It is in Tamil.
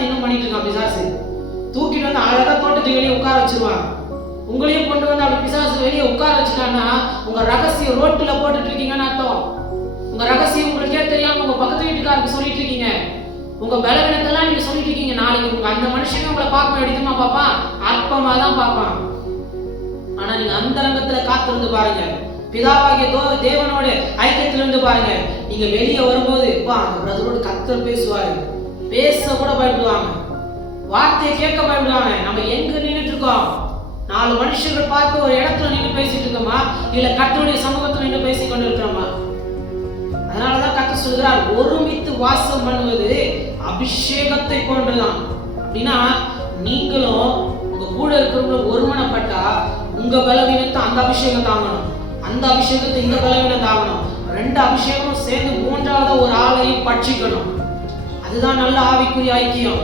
தான் இன்னும் பண்ணிட்டு இருக்கான் பிசாசு. தூக்கிட்டு வந்து அழகா தோட்டத்துக்கு வெளியே உட்கார வச்சிருவாங்க. உங்களையும் கொண்டு வந்து அப்படி பிசாசு வெளியே உட்கார வச்சுட்டான்னா உங்க ரகசியம் ரோட்டுல போட்டுட்டு இருக்கீங்கன்னு அர்த்தம். உங்க ரகசியம் உங்களுக்கே தெரியாம உங்க பக்கத்து வீட்டுக்காரருக்கு சொல்லிட்டு இருக்கீங்க. உங்க பலவீனத்தெல்லாம் நீங்க சொல்லிட்டு இருக்கீங்க. நாளைக்கு உங்க அந்த மனுஷங்க உங்களை பார்க்க எடுத்துமா பார்ப்பான், அற்பமா தான் பார்ப்பான். ஆனா நீங்க அந்த ரங்கத்துல காத்திருந்து பாருங்க, பிதாவாகிய தேவனோட ஐக்கியத்துல இருந்து பாருங்க. நீங்க வெளியே வரும்போது அந்த பிரதரோட கர்த்தர் பேசுவாரு, பேச கூட பயப்படுவாங்க, வார்த்தையை கேட்க பயப்படுவாங்க. நம்ம எங்க நின்றுட்டு இருக்கோம்? 4 மனுஷர்கள் பார்த்து ஒரு இடத்துல நின்று பேசிட்டு இருக்கோமா, இல்ல கர்த்தருடைய சமூகத்துல நின்று பேசிக் கொண்டு இருக்கிறோமா? அதனாலதான் கர்த்தர் சொல்கிறார், ஒருமித்து வாசம் பண்ணுவது அபிஷேகத்தை போன்றுதான். அப்படின்னா நீங்களும் உங்க கூட இருக்கிறவங்க ஒருமனப்பட்டா உங்க பலவீனத்தை அந்த அபிஷேகம் தாங்கணும், அந்த அபிஷேகத்தை இந்த பலவீனம் தாங்கணும். 2 அபிஷேகமும் சேர்ந்து 3வது ஒரு ஆளையும் பட்சிக்கணும். அதுதான் நல்ல ஆவிக்குரிய ஐக்கியம்.